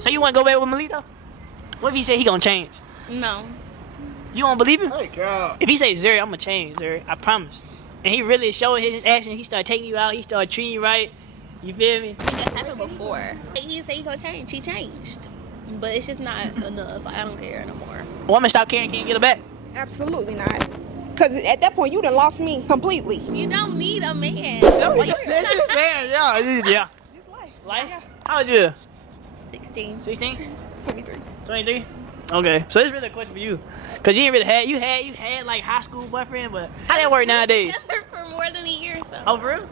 So you want to go back with Melito? What if he say he gonna change? No. You don't believe him? Hey, Cal. If he say Zuri, I'm gonna change, Zuri. I promise. And he really showed his action. He started taking you out. He started treating you right. You feel me? That's happened before. He said he gonna change. He changed. But it's just not enough. I don't care no more. A woman stop caring, can't get her back. Absolutely not. Because at that point, you done lost me completely. You don't need a man. No, what you saying? Yeah. Just life. Life? Yeah. How old you? 16. 16? 23. 23? Okay, so this is really a question for you. Cause you ain't really had, you had like high school boyfriend, but how that work nowadays? Never for more than a year or so. Oh, for real?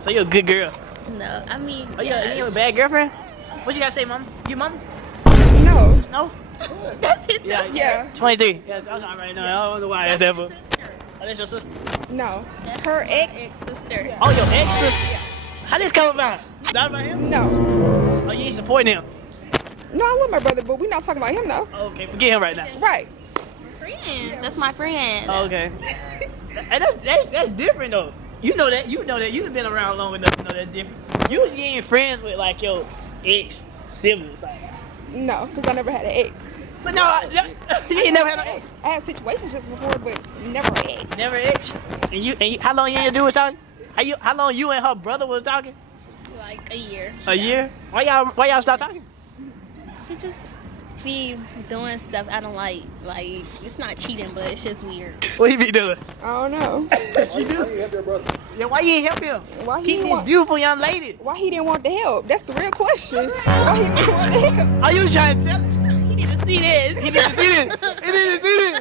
So you're a good girl. No, I mean, Oh, you have a bad girlfriend? What you gotta say, mom? You mom? No. No? That's his sister. Yeah. 23. Yes, I'm not right now. I don't know why I asked that, That's but. his sister. Oh, that's your sister? No. That's Her my ex. ex-sister. Oh, your ex sister? How this come about? Not about him? No. Oh, you ain't supporting him? No, I love my brother, but we're not talking about him, though. Oh, okay, forget him right now. Right. Friends. That's my friend. Oh, okay. And that's different though. You know that. You've been around long enough to know that's different. Usually you ain't friends with like your ex siblings, like. No, because I never had an ex. But no, you ain't never had an ex. I had situationships before, but never an ex. Never ex. And you how long you and dude was talking? How long you and her brother was talking? Like a year. A year? Why y'all stop talking? He just be doing stuff I don't like. Like, it's not cheating, but it's just weird. What he be doing? I don't know. What you do? Help your brother. Yeah, why you ain't help him? Why he Keep didn't this want? beautiful young lady. Why he didn't want the help? That's the real question. Why he didn't want the help? Are you trying to tell me? He need to see this. He didn't see this. He didn't see this.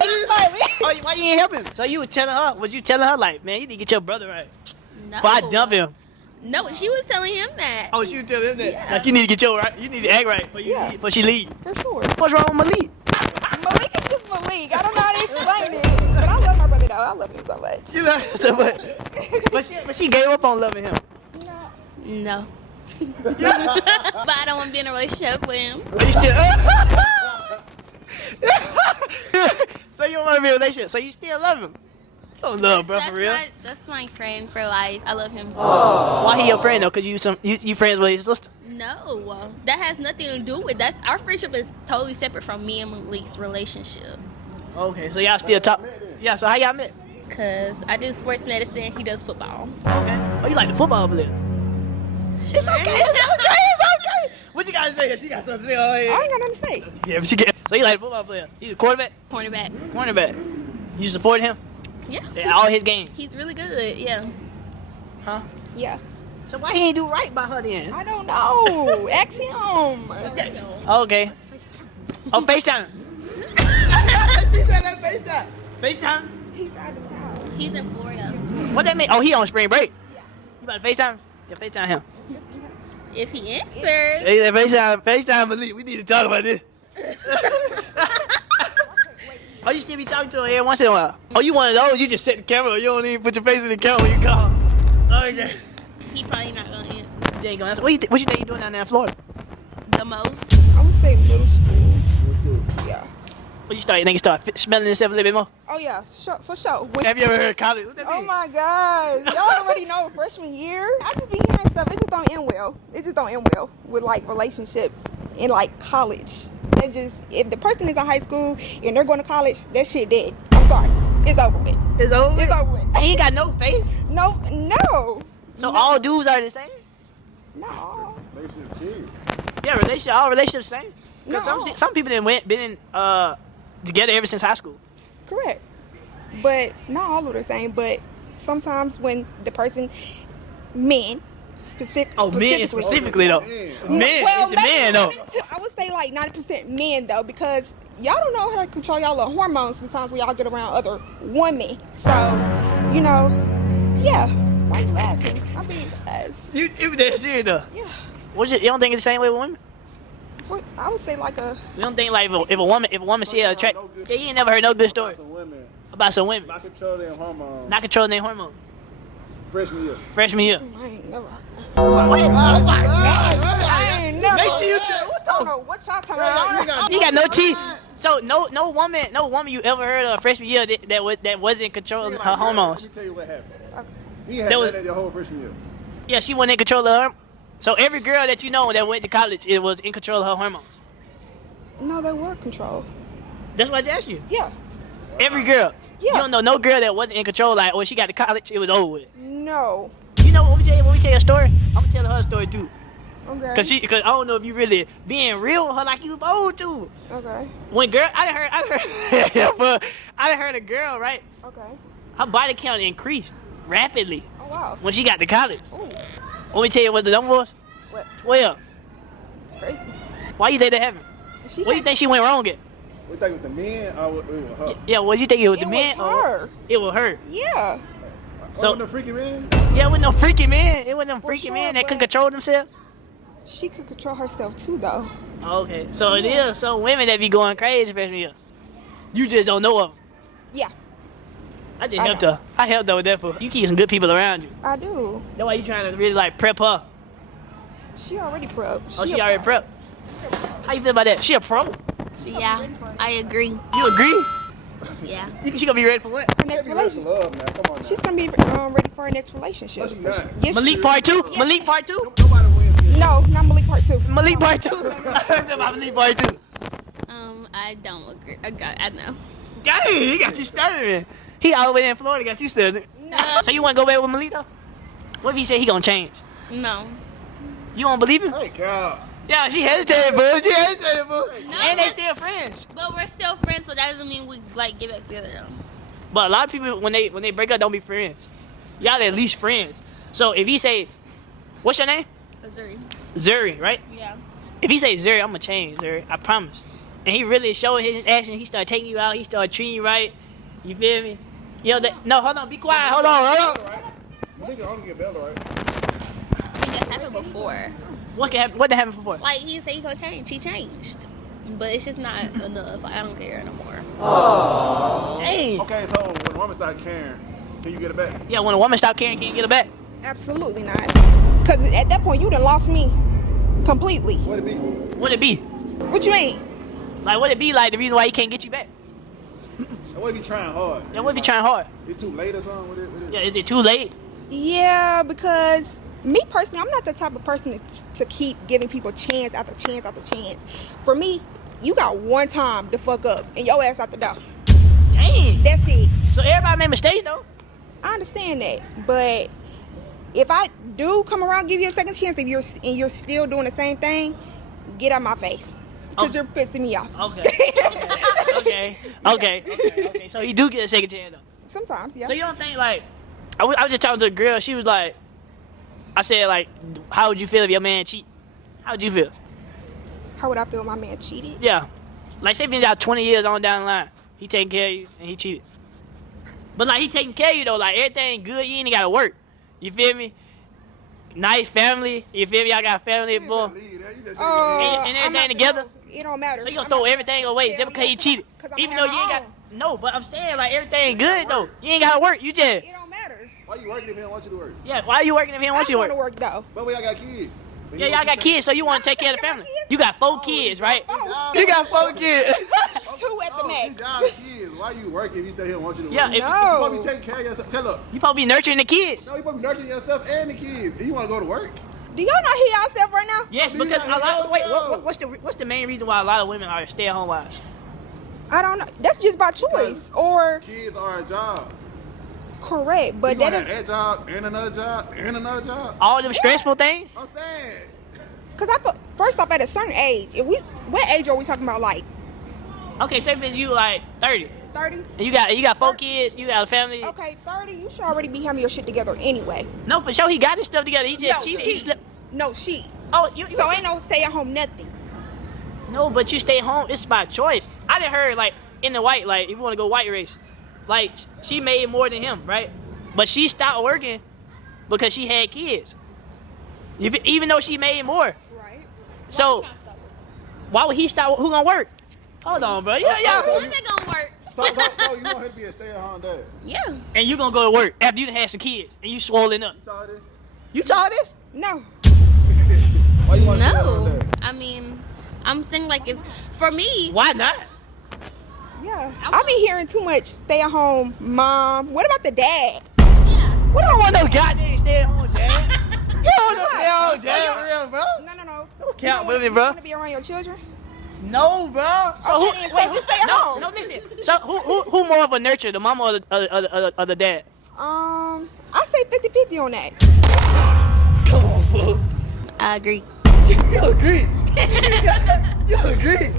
Oh, why you ain't help him? So you was telling her? Was you telling her like, man, you need to get your brother right? No. Before I dump him. No, she was telling him that. Oh, she was telling him that. Yeah. Like you need to get your right. You need to act right before she leave. For sure. What's wrong with Malik? Malik is just Malik. I don't know how to explain it. But I love my brother, though. I love him so much. You love him so much. But she gave up on loving him. No. But I don't want to be in a relationship with him. But you still. So you don't want to be in a relationship. So you still love him. You don't love bro for real. That's my friend for life. I love him. Why he your friend though? Cause you friends with his sister. No, that has nothing to do with that. Our friendship is totally separate from me and Malik's relationship. Okay, so y'all still talk. Yeah. So how y'all met? Cause I do sports medicine. He does football. Okay. Oh, you like the football player? It's okay. It's okay. What you gotta say? She got something to say. Oh, I yeah. ain't got nothing to say. Yeah, but she get. So you like a football player? He's a quarterback. Cornerback. Cornerback. You support him? Yeah. Yeah, all his games. He's really good. Yeah. Huh? Yeah. So why he ain't do right by her then? I don't know. Ask him. Okay. Oh, FaceTime. She said that FaceTime. FaceTime? He's out of town. He's in Florida. What that mean? Oh, he on spring break. Yeah. You about to FaceTime? Yeah, FaceTime him. If he answers. Hey, FaceTime Malik. We need to talk about this. Oh, you still be talking to her every once in a while? Oh, you one of those? You just set the camera. You don't even put your face in the camera when you call. Okay. He probably not gonna answer. You ain't gonna answer. What you think you doing down there in Florida? The most. I would say middle school. Yeah. What you start smelling yourself a little bit more? Oh, yeah. Sure, for sure. Have you ever heard of college? What that Oh mean? my gosh. Y'all already know freshman year. I just be hearing stuff. It just don't end well. It just don't end well with like relationships in like college. It just, if the person is in high school and they're going to college, that shit dead. I'm sorry. It's over with. It's over. It's over with. He ain't got no faith. No. So all dudes are the same? No. Relationship key. Yeah, all relationships the same. Cause No. some people been in together ever since high school. Correct. But not all of the same. But sometimes when the person, men, specifically though. Men, Well, it's the men though. I would say like 90% men though, because y'all don't know how to control y'all little hormones sometimes when y'all get around other women. So, you know, yeah. Why you laughing? I mean, You that's it though. yeah. You don't think it's the same way with women? I would say like a. You don't think like if a woman see her attract? Yeah, you ain't never heard no good story Some women about some women not controlling their hormones. not controlling their hormones. Freshman year. I ain't never. What? Oh my God! I ain't never. Make sure you I don't know what y'all talking about. You got no teeth. So no woman you ever heard of freshman year that wasn't controlling her hormones. Let me tell you what happened. Okay. He had That was- that your whole freshman year. Yeah, she wasn't in control of her. So every girl that you know that went to college, it was in control of her hormones. No, they were controlled. That's what I just asked you. Yeah. Every girl. Yeah. You don't know no girl that wasn't in control. Like when she got to college, it was over with. No. You know when we tell you a story, I'm gonna tell her a story too. Okay. Cause I don't know if you really being real with her like you supposed to. Okay. When girl, I done heard a girl, right? Okay. Her body count increased rapidly Oh wow. when she got to college. Ooh. Let me tell you what the number was. What? 12. It's crazy. Why you think that happened? What do you think she went wrong at? We think it was the men or it was her? Yeah, what you think it was the It man was or her. it was her? Yeah. So- Oh, the freaky man? Yeah, it wasn't no freaky man. It wasn't them For freaky sure, men that couldn't but- control themselves. She could control herself too, though. Okay, so it is some women that be going crazy freshman year. You just don't know of them. Yeah, I just I helped know. her. I helped her with that for you. Keep some good people around you. I do. That's why you trying to really like prep her. She already prepped. Oh, she already prepped. How you feel about that? She a pro. Yeah, I agree. You agree? Yeah. You think she gonna be ready for what? Her next She ready for relationship. love, man. Come on now. She's gonna be ready for her next relationship. No, she not. Yes, Malik she- part 2? Malik part 2? Nobody wins this. No, not Malik part 2. Malik part 2? I heard about Malik part 2. I don't agree. I know. Dang, he got you stuttering. He all the way in Florida got you stuttering. No. So you wanna go back with Malik though? What if he said he gonna change? No. You don't believe him? Hey, God. Yeah, she hesitated, boo. She hesitated, boo. No. And they still friends. But we're still friends, but that doesn't mean we like get back together though. But a lot of people, when they break up, don't be friends. Y'all at least friends. So if he say, what's your name? Missouri. Zuri, right? Yeah. If he say Zuri, I'm gonna change Zuri. I promise. And he really showed his action. He started taking you out. He started treating you right. You feel me? Yo, no, hold on. Be quiet. Hold on. You think it only get better, right? I mean, that's happened before. What can happen? What did happen before? Like he said he gonna change. He changed. But it's just not enough. Like I don't care no more. Hey. Okay, so when a woman starts caring, can you get it back? Yeah, when a woman stop caring, can you get her back? Absolutely not. Because at that point, you done lost me completely. What it be? What it be? What you mean? Like, what it be like the reason why he can't get you back? And what if you trying hard? Yeah, what if you trying hard? It's too late or something? What it? Yeah, is it too late? Yeah, because me personally, I'm not the type of person to keep giving people chance after chance after chance. For me, you got one time to fuck up and your ass out the door. Dang. That's it. So everybody made mistakes though. I understand that, but if I do come around, give you a second chance, if you're still doing the same thing, get out my face because you're pissing me off. Okay. So you do get a second chance though. Sometimes, yeah. So you don't think like I was just talking to a girl. She was like, I said like, how would you feel if your man cheat? How would you feel? How would I feel if my man cheated? Yeah, like say if y'all 20 years on down the line, he taking care of you and he cheated. But like he taking care of you though, like everything good. You ain't gotta work. You feel me? Nice family. You feel me? Y'all got a family, boy. And everything together? It don't matter. So you gonna throw everything away just because he cheated? Even though you ain't got. No, but I'm saying like everything good though. You ain't gotta work. You just. It don't matter. Why you working if he don't want you to work? Yeah. Why are you working if he don't want you to I work? want to work though. But we all got kids. Yeah, y'all got kids, so you want to take care of the family. You got 4 kids, right? Oh, You got 4 kids. 2 at the Oh, max. these y'all kids. Why you working if he say he don't want you to work? Yeah, if- You supposed to No. be taking care of yourself. Okay, look. You supposed to be nurturing the kids. No, you supposed to be nurturing yourself and the kids. And you want to go to work. Do y'all not hear yourself right now? Yes, Do you because not a lot. hear Wait, yourself? what's the main reason why a lot of women are stay-at-home wives? I don't know. That's just by choice or Kids are a job. correct, but You gonna that have is that job and another job and another job. All them stressful things. I'm saying. because I thought first off at a certain age. What age are we talking about? Like Okay, say if you like 30, 30? and you got 4 kids, you got a family. Okay, 30. You should already be having your shit together anyway. No, for sure he got his stuff together. He just cheated. He slept. No, she. Oh, you. So ain't no stay at home nothing. No, but you stay home. It's by choice. I done heard like in the white, like if you want to go white race, like she made more than him, right? But she stopped working because she had kids. Even though she made more. Right. So why would he stop? Who gonna work? Hold on, bro. Yeah. Women gonna work. So you want him to be a stay-at-home dad? Yeah. And you gonna go to work after you done had some kids and you swollen up. You saw this? You saw this? No. Why you want to stay-at-home No. dad? I mean, I'm saying like if for me, Why not? Yeah. I be hearing too much stay at home mom. What about the dad? yeah. We don't want no goddamn stay-at-home dad. You don't want no Yo, damn, real, bro. No. Don't count You don't women, bro. want to be around your children? No, bro. So Okay, then, so you stay at home. No, listen. So who more of a nurturer, the mama or the dad? I say 50-50 on that. Come on, bro. I agree. You agree? You agree?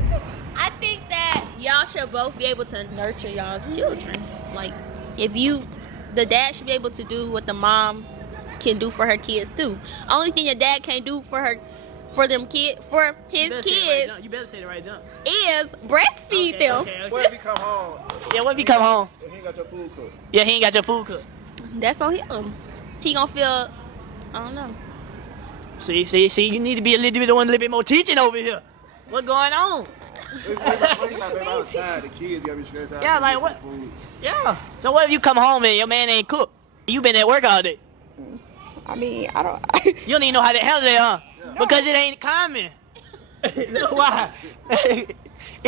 I think that y'all should both be able to nurture y'all's children. Like, the dad should be able to do what the mom can do for her kids too. Only thing your dad can't do for his kids You better say the right jump. is breastfeed them. Okay. What if he come home Yeah, what if he come home? and he ain't got your food cooked? Yeah, he ain't got your food cooked. That's on him. He gonna feel, I don't know. See, you need to be a little bit more teaching over here. What's going on? What if he not been outside? The kids gotta be stressed out. Yeah, like what? Yeah. So what if you come home and your man ain't cooked? You been at work all day. I mean, I don't. You don't even know how to handle it, huh? Because it ain't common. Why? It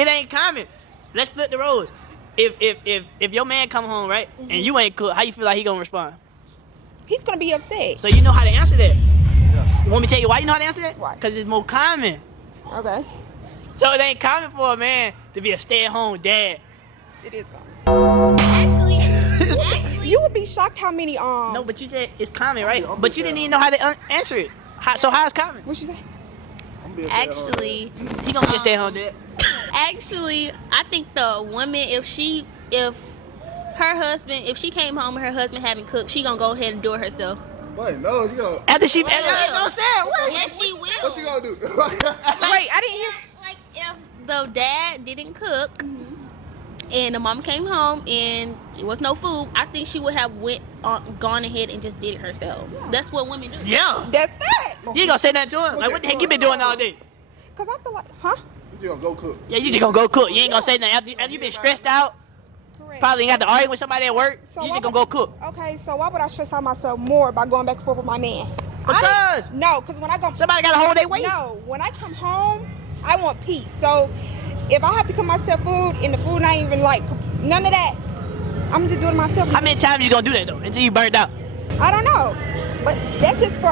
ain't common. Let's flip the roles. If your man come home, right, and you ain't cooked, how you feel like he gonna respond? He's gonna be upset. So you know how to answer that. You want me to tell you why you know how to answer that? Why? Because it's more common. Okay, So it ain't common for a man to be a stay-at-home dad. it is common. Actually, You would be shocked how many No, but you said it's common, right? But you didn't even know how to answer it. So how is common? What you say? actually, He gonna be a stay-at-home dad. Actually, I think the woman, if she came home and her husband hadn't cooked, she gonna go ahead and do it herself. Wait, no, she gonna. After she, Well, that's what I'm saying. Wait. Yes, she will. What you gonna do? Wait, I didn't hear. Like if the dad didn't cook and the mom came home and it was no food, I think she would have gone ahead and just did it herself. That's what women do. Yeah. That's fact. You ain't gonna say nothing to him. Like, what the heck you been doing all day? Cause I feel like, huh? You just gonna go cook. Yeah, you just gonna go cook. You ain't gonna say nothing. After you been stressed out, Correct. probably ain't got to argue with somebody at work, So you why just gonna would- go cook. Okay, so why would I stress out myself more by going back and forth with my man? Because No, because when I go, somebody gotta hold their weight. no, when I come home, I want peace. So if I have to cook myself food and the food ain't even like none of that, I'm just doing it myself. How many times you gonna do that though until you burnt out? I don't know, but that's just for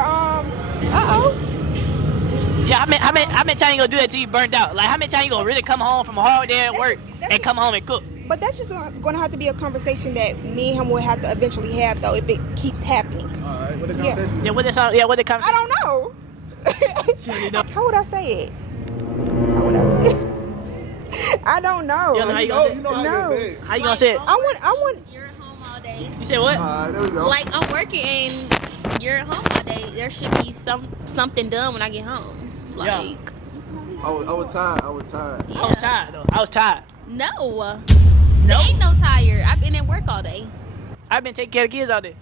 Yeah, how many times you gonna do that till you burnt out? Like how many times you gonna really come home from a hard day at work and come home and cook? But that's just gonna have to be a conversation that me and him will have to eventually have though if it keeps happening. All right, what the Yeah. conversation? Yeah, what the I conversation? don't know. really don't. How would I say it? How would I say it? I don't know. You don't know how you You gonna say know how No. you say it. How you gonna say it? I want. You're at home all day. You said what? All right, there we go. Like I'm working and you're at home all day. There should be something done when I get home. Yeah. Like I was tired. I was tired. I was tired though. I was tired. no. There ain't no tired. I've been at work all day. I've been taking care of kids all day.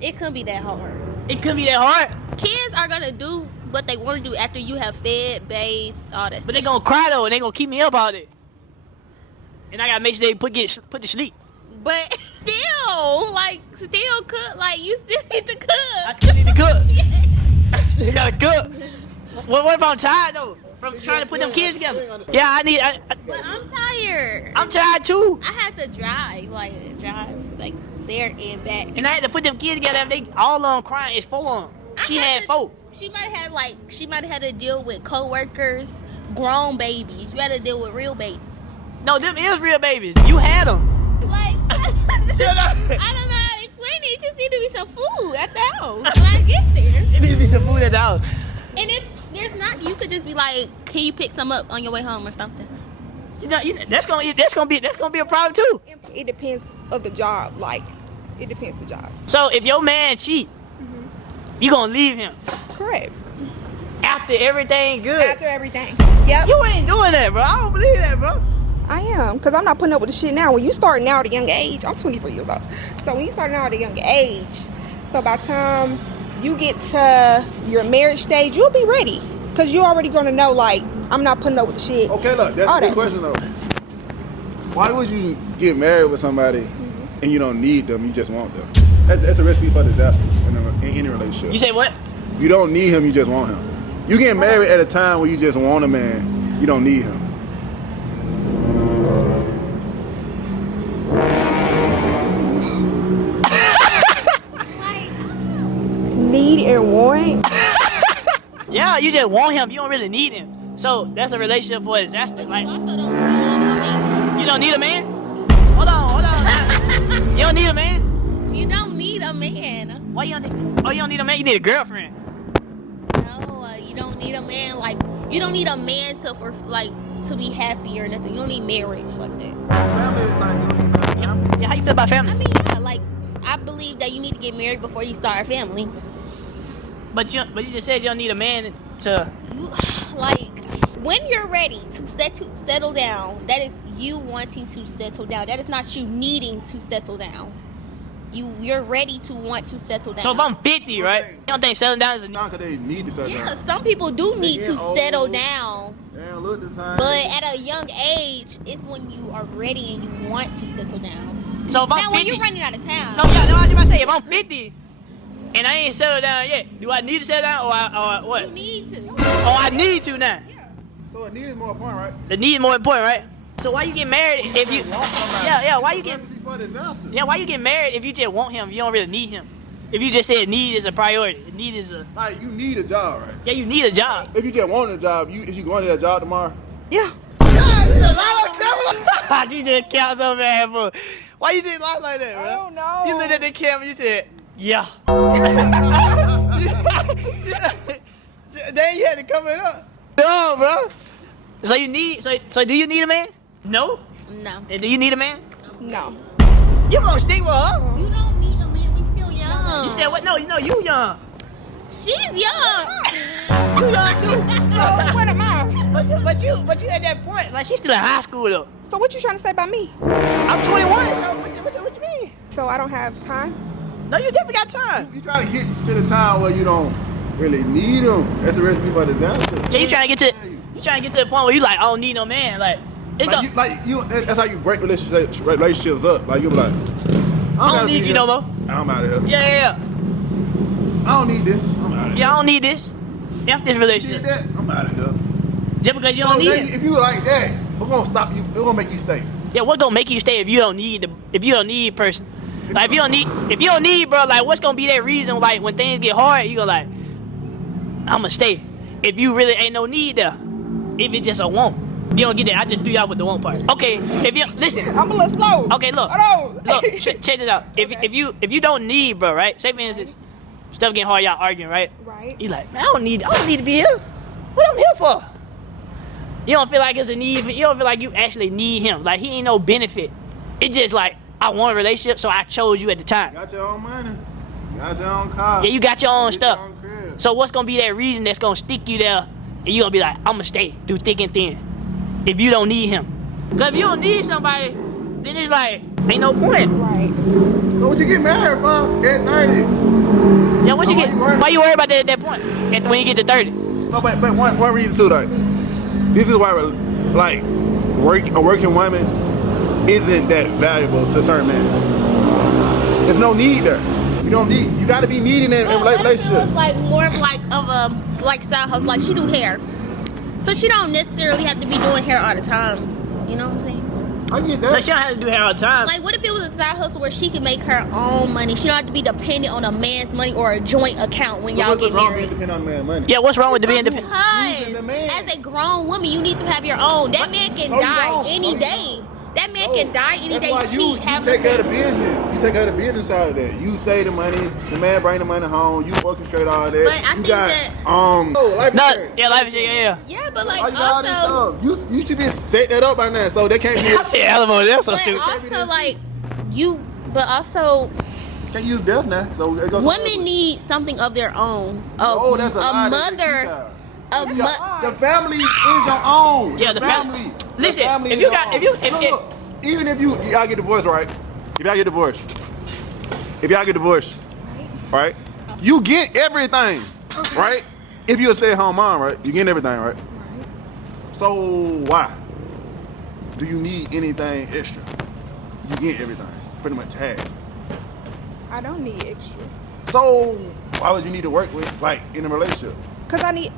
It couldn't be that hard. It could be that hard, Kids are gonna do what they want to do after you have fed, bathed, all that but stuff. they gonna cry though, and they gonna keep me up all day. And I gotta make sure they put to sleep. But still cook. Like you still need to I cook. still need to cook. I still gotta cook. What if I'm tired though? From trying to put them kids together. Yeah, But I'm tired. I'm tired too. I had to drive there and back. And I had to put them kids together. If they all on crying, it's 4 of them. She had 4. She might have had to deal with coworkers, grown babies. You had to deal with real babies. No, them is real babies. You had them. Like Shut up. I don't know how to explain it. It just need to be some food at the house when I get there. It needs to be some food at the house. And if there's not, you could just be like, "Can you pick some up on your way home or something?" You know, that's gonna be a problem too. It depends of the job. Like, it depends the job. So if your man cheat, you gonna leave him Correct. after everything good. After everything. Yep. You ain't doing that, bro. I don't believe that, bro. I am, because I'm not putting up with the shit now. When you start now at a young age, I'm 24 years old. So when you start now at a young age, so by the time you get to your marriage stage, you'll be ready. Because you're already going to know, like, I'm not putting up with the shit. Okay, look, that's All a good that. question though. Why would you get married with somebody and you don't need them, you just want them? That's a recipe for disaster in any relationship. You say what? You don't need him, you just want him. You get married at a time where you just want a man, you don't need him. Need and want? about you just want him. You don't really need him. So that's a relationship for a disaster. You Like, also don't know. you don't need a man? Hold on. You don't need a man? You don't need a man. Why you don't need? Oh, you don't need a man. You need a girlfriend. No, you don't need a man. Like, you don't need a man to be happy or nothing. You don't need marriage like that. Family is like, you don't need no family. Yeah, how you feel about family? I mean, yeah, like, I believe that you need to get married before you start a family. But you just said you don't need a man to. Like, when you're ready to settle down, that is you wanting to settle down. That is not you needing to settle down. You're ready to want to settle down. So if I'm 50, right? You don't think settling down is a need? Not 'cause they need to settle Yeah, down. some people do need to getting settle old. down. They don't look the same. But at a young age, it's when you are ready and you want to settle down. So if I'm Now, when 50, you're running out of town. so yeah, no, I was about to say if I'm 50 and I ain't settled down yet, do I need to settle down or what? You need to. Oh, I need to now. So a need is more important, right? The need is more important, right? So why you get married if you? Yeah. Why you get? Recipe for disaster. Yeah, why you get married if you just want him? You don't really need him. If you just said need is a priority, need is a. Like, you need a job, right? Yeah, you need a job. If you just want a job, is you going to that job tomorrow? Yeah. She just counts so bad, bro. Why you just lie like that, bro? I don't know. You looked at the camera, you said, yeah. Then you had to cover it up. No, bro. So you need, so do you need a man? No. No. And do you need a man? No. You gonna stick with her? You don't need a man. We still young. You said what? No, you know you young. She's young. You young too. So what am I? But you at that point, like she's still in high school though. So what you trying to say about me? I'm 21, so what you mean? So I don't have time? No, you definitely got time. You try to get to the time where you don't really need them. That's a recipe for disaster. Yeah, you trying to get to the point where you like, I don't need no man. Like, it's That's how you break relationships up. Like, you be like, I don't need you no more. I'm out of here. Yeah. I don't need this. I'm out of here. Yeah, I don't need this. F this You did relationship. that? I'm out of here. Just because you don't need it. If you like that, we're gonna stop you. We're gonna make you stay. Yeah, what gonna make you stay if you don't need a person? Like if you don't need, bro, like what's gonna be that reason? Like when things get hard, you go like, I'ma stay. If you really ain't no need there, if it's just a want, you don't get that. I just threw y'all with the want part. Okay, if you listen, I'm a little slow. okay, look, Hold on. check this out. If you don't need, bro, right? Say for instance, stuff getting hard, y'all arguing, right? Right. You like, man, I don't need to be here. What I'm here for? You don't feel like it's a need. You don't feel like you actually need him. Like he ain't no benefit. It's just like I want a relationship, so I chose you at the time. You got your own money. You got your own car. Yeah, you got your own You stuff. Your own crib. So what's gonna be that reason that's gonna stick you there, and you gonna be like, I'ma stay through thick and thin, if you don't need him. Cause if you don't need somebody, then it's like ain't no point. Right. So what you get married for at 30? Yeah, what you So get? why you Why you worry about that at that point? When you get to 30. No, but one reason too, like, this is why, like, a working woman isn't that valuable to certain men. There's no need there. You gotta be needing in relationships. It's like more of a side hustle. Like she do hair, so she don't necessarily have to be doing hair all the time. You know what I'm saying? I get But that. she don't have to do hair all the time. Like, what if it was a side hustle where she could make her own money? She don't have to be dependent on a man's money or a joint account when y'all What's get wrong married. with depending on the man's money? Yeah, what's wrong with the being independent? Because Using the man. as a grown woman, you need to have your own. That man can No, you die don't. any No, you day. That man can die any That's day. why Cheat, you have take care of the a business. You take care of the business side of that. You save the money. The man bring the money home. You orchestrate all that. But I you think got, that- life No, insurance. yeah, life is yeah. yeah, but like All you got all this also, stuff. You should be set that up by now, so they can't be. I said elevator. That's so but stupid. also like you, but also Can't use death now. So it goes women need something of their own. Oh, that's a lie. That's mother. futile. A mo- The family is your own. Yeah, the family. Listen, family if is you your got- own. if you- Look, even if y'all get divorced, right? If y'all get divorced, right? You get everything, right? If you're a stay-at-home mom, right? You get everything, right? So why do you need anything extra? You get everything, pretty much half. I don't need extra. So why would you need to work with, like, in a relationship? Cause I need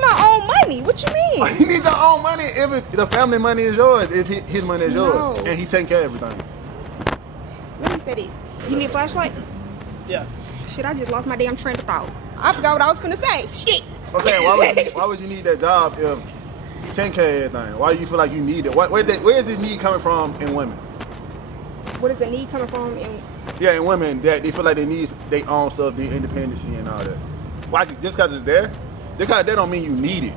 my own money. What you mean? You need your own money if the family money is yours, if his money is yours, No. and he taking care of everything. Let me say this. You need a flashlight? Yeah. Shit, I just lost my damn train of thought. I forgot what I was finna say. Shit. I'm saying, why would you need that job if 10K everything? Why do you feel like you need it? Where is this need coming from in women? What is the need coming from? And Yeah, in women that they feel like they need their own stuff, their independency and all that. Why? Just because it's there? Just because that don't mean you need it.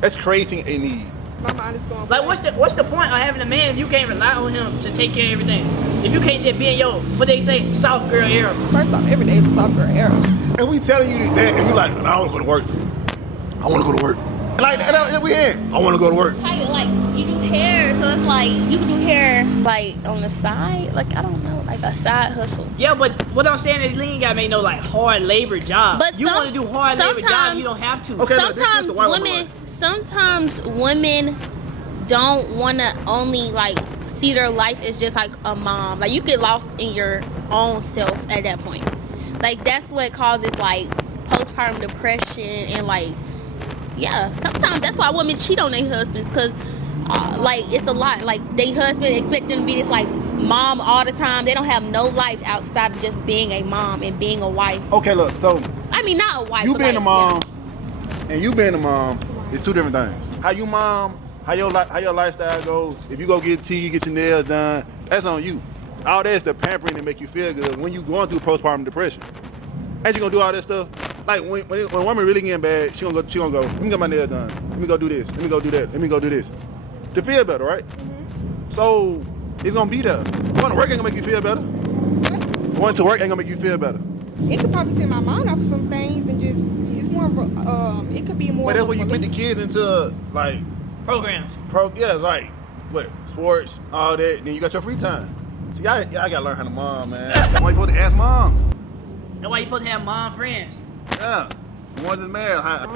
That's creating a need. my mind is going. Like, what's the point of having a man if you can't rely on him to take care of everything? If you can't just be in your, what they say, soft girl era. First off, every day is a soft girl era. And we telling you that, and you like, I want to go to work. I want to go to work. Like, and we in. I want to go to work. How you, like, you do hair, so it's like you can do hair like on the side, like I don't know, like a side hustle. Yeah, but what I'm saying is, Lean got make no like hard labor job. But you want to do hard labor job, you don't have to. Okay, look, this is the white woman Sometimes women don't want to only like see their life as just like a mom. Like you get lost in your own self at that point. Like that's what causes like postpartum depression and like. Yeah, sometimes that's why women cheat on their husbands because, like, it's a lot. Like, their husband expect them to be this, like, mom all the time. They don't have no life outside of just being a mom and being a wife. Okay, look, so I mean, not a wife. you but being like, a mom and you being a mom is two different things. How you mom, how your lifestyle goes. If you go get tea, get your nails done, that's on you. All that's the pampering to make you feel good when you going through postpartum depression. Ain't you gonna do all that stuff? Like when a woman really getting bad, she gonna go, let me get my nails done. Let me go do this. Let me go do that. Let me go do this. To feel better, right? Mm-hmm. So it's gonna be there. Going to work ain't gonna make you feel better. Going to work ain't gonna make you feel better. It could probably take my mind off of some things and just it's more of a it could be more. But that's of a when you put the release. kids into like Programs. yeah, it's like what sports, all that. Then you got your free time. So y'all gotta learn how to mom, man. That's why you supposed to ask moms. That's why you supposed to have mom friends. Yeah, the ones that's married. I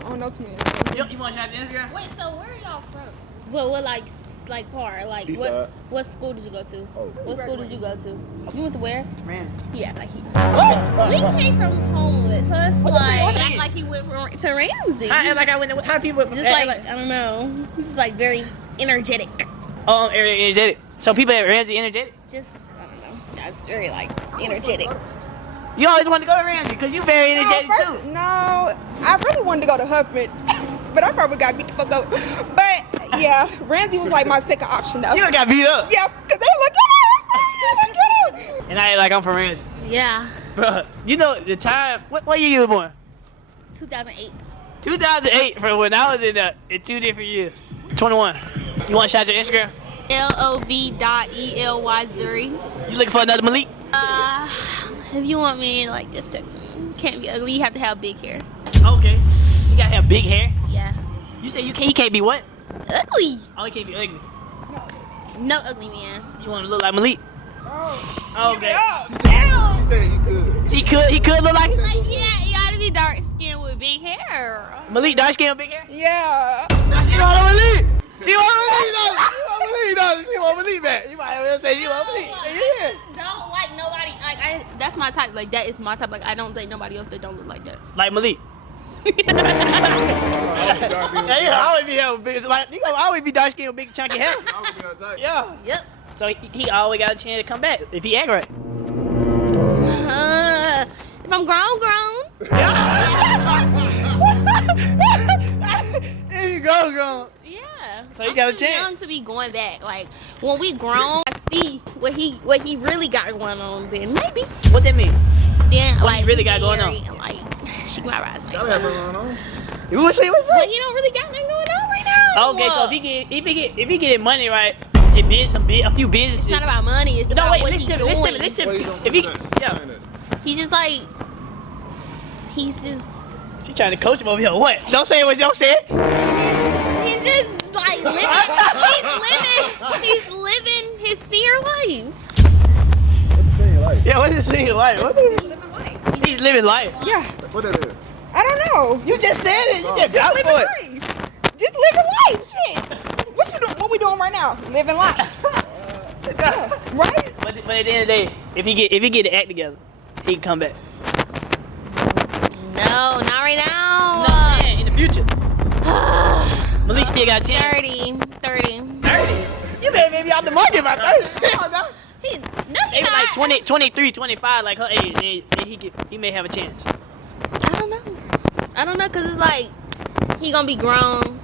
don't know too many. You want to shout out to Instagram? Wait, so where are y'all from? What like part? Like East what? side. What school did you go to? Oh. What school did you go to? You went to where? Man. Yeah, like he. We came from Homewood, so it's What like the act like he went to Ramsey. I act like I went to, how people Just like I don't know, he's just like very energetic. energetic. So people at Ramsey energetic. Just I don't know. That's very like energetic. You always wanted to go to Ramsey because you very energetic too. No, I really wanted to go to Huffman, but I probably got beat the fuck up. But yeah, Ramsey was like my second option though. You done got beat up. Yeah, because they look at it. And I act like I'm from Ramsey. Yeah, Bro, you know the time, what year you were born? 2008. 2008 from when I was in 2 different years. 21. You want to shout your Instagram? LOV.ELY Zuri. You looking for another Malik? If you want me, like, just text me. Can't be ugly. You have to have big hair. Okay. You gotta have big hair. Yeah. You say he can't be what? Ugly. Oh, he can't be ugly. No ugly man. You want to look like Malik? Oh, Okay. Damn. She said he could. He could look like Like, yeah, you gotta be dark skinned with big hair. Malik, dark skin with big hair. Yeah. She want Malik. She want Malik. She want Malik back. You might have say you want Malik. Yeah. Don't like nobody. Like, that's my type. Like, that is my type. Like, I don't date nobody else that don't look like that. Like Malik. Yeah, I always be having big, like, you always be dark skin with big chunky hair. Yeah. Yep. So he always got a chance to come back if he act right. If I'm grown. There you go. Yeah. So you got a I'm too chance. young to be going back. Like, when we grown, I see what he really got going on. Then maybe. What that mean? Then What he really got going marry on? And, like, she my rise. Y'all got something going on. You want to say what's But up? he don't really got nothing going on right now. Okay, so if he get money right, it bid a few businesses. It's not about money. It's No, about wait, what listen he's to me. doing. Listen to me. What If you he, doing? yeah, He's just like, he's just she trying to coach him over here. What? Don't say what y'all said. He's just like he's living his senior life. What's the same like? Yeah, what's his single life? What is Living life. He's living life. Yeah. What that is? I don't know. You just said it. You just vouched Living for it. life. Just living life. Shit. What you doing? What we doing right now? Living life. Yeah. Right? But at the end of the day, if he get the act together, he can come back. No, not right now. No, I'm saying, in the future. Malik still got a chance. 30. 30. You better maybe out the market by 30. Come on, dog. No, Maybe not. like 20, 23, 25, like her age, then he may have a chance. I don't know. I don't know, cause it's like he gonna be grown,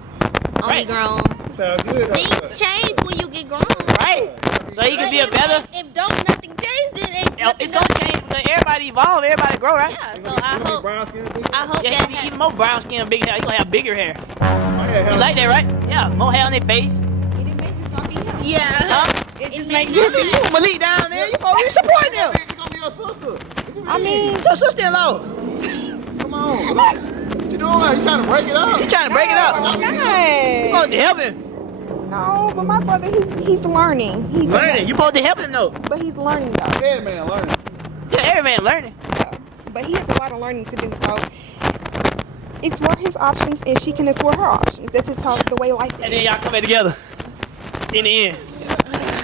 only Right. grown. Sounds good. Things change when you get grown. Right. So he can But be a better. If don't nothing change, then ain't nothing It's gonna change. Everybody evolve. Everybody grow, right? Yeah. So I hope brown skin, big I hope Yeah, that he be even more brown skin, big hair. He gonna have bigger hair. hair. You like that, right? Yeah, more hair on their face. And it may just not be him. yeah. Huh? It just may makes not you. be. You Malik down there. You support them. It's gonna be your sister. I mean, Your sister-in-law. Come on. What you doing? You trying to break it up? You trying to break it up? I'm You not. supposed to help him. No, but my brother, he's learning. He's Learning. You supposed to help him though. but he's learning though. Yeah, man, learning. Yeah, every man learning. But he has a lot of learning to do. So explore his options, and she can explore her options. That's just how the way life And then is. y'all come back together. In the end.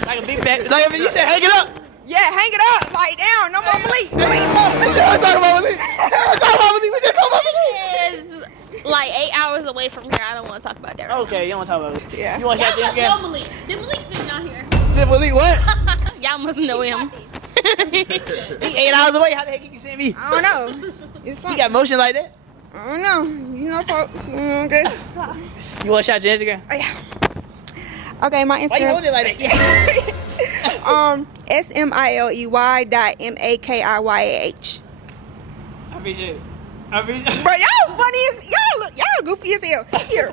Like a big back. Like you said, hang it up. Yeah, hang it up, like down, no more bleep. Let's talk about Malik. Let's talk about Malik. We just talk about Malik. Is like 8 hours away from here. I don't want to talk about that right Okay, you don't want to talk about it. Yeah. You want to now. shout Y'all this must guy? know Malik. Did Malik sit down here? Did Malik what? Y'all must know him. He 8 hours away. How the heck he can send me? I don't know. It's He something. got motion like that? I don't know. You know, folks. Good. You want to shout your Instagram? Oh, yeah. Okay, my Why you Instagram. hold it like that? SMILEY.MAKIYAH. I appreciate it. I appreciate it. Bro, y'all funny as y'all goofy as hell. Here.